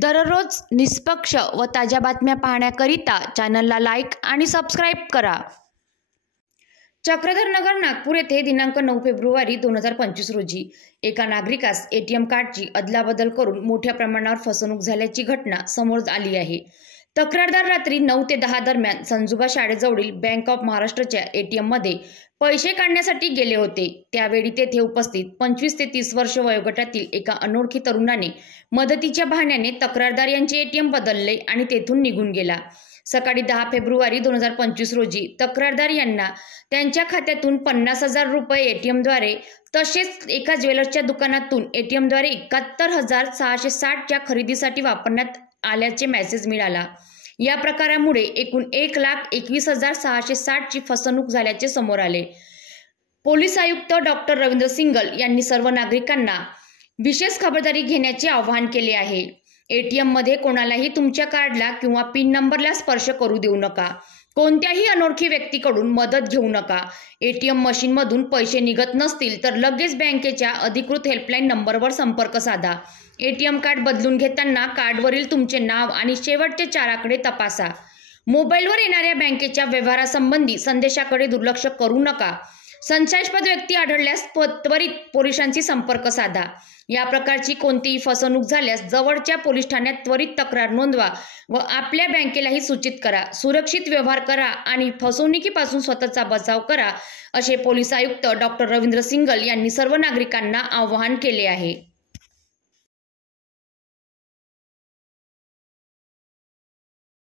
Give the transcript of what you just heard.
दररोज निष्पक्ष व ताज्या बातम्या पाहण्याकरिता चॅनलला लाईक आणि सबस्क्राईब करा। चक्रधर नगर नागपूर येथे दिनांक 9 फेब्रुवारी 2025 रोजी एका नागरिकास एटीएम कार्डची अदलाबदल करून मोठ्या प्रमाणावर फसवणूक झाल्याची घटना समोर आली आहे। तक्रारदार रात्री 9 ते 10 दरम्यान संजुबा शाळेजवळील बँक ऑफ महाराष्ट्रच्या एटीएम मध्ये पैसे काढण्यासाठी गेले होते। त्यावेळी तेथे उपस्थित 25 ते 30 वर्ष वयोगटातील एका अनोळखी तरुणाने मदतीच्या बहाण्याने तक्रारदार यांचे एटीएम बदलले आणि तेथून निघून गेला। सकाळी 10 फेब्रुवारी 2025 रोजी तक्रारदार यांना त्यांच्या खात्यातून 50,000 रुपये एटीएमद्वारे तसेच एका ज्वेलर्सच्या दुकानातून एटीएमद्वारे 71,660 च्या खरेदीसाठी वापरण्यात आल्याचे मेसेज मिळाला। या प्रकारामुळे एकूण 1,21,660 ची फसवणूक झाल्याचे समोर आले। पोलीस आयुक्त डॉक्टर रवींद्र सिंगल यांनी सर्व नागरिकांना विशेष खबरदारी घेण्याचे आवाहन केले आहे। एटीएम मध्ये कोणालाही तुमच्या कार्डला किंवा पिन नंबरला स्पर्श करू देऊ नका। कोणत्याही अनोळखी व्यक्तीकडून मदत घेऊ नका। एटीएम मशीन मधून पैसे निघत नसतील तर लगेच बँकेच्या अधिकृत हेल्पलाईन नंबरवर संपर्क साधा। एटीएम कार्ड बदलून घेताना कार्डवरील तुमचे नाव आणि शेवटचे 4 आकडे तपासा। मोबाईलवर येणाऱ्या बँकेच्या व्यवहारासंबंधी संदेशाकडे दुर्लक्ष करू नका। संशयास्पद व्यक्ती आढळल्यास त्वरित पोलिसांशी संपर्क साधा। या प्रकारची कोणतीही फसवणूक झाल्यास जवळच्या पोलीस ठाण्यात त्वरित तक्रार नोंदवा व आपल्या बँकेलाही सूचित करा। सुरक्षित व्यवहार करा आणि फसवणुकीपासून स्वतःचा बचाव करा, असे पोलीस आयुक्त डॉक्टर रवींद्र सिंगल यांनी सर्व नागरिकांना आवाहन केले आहे।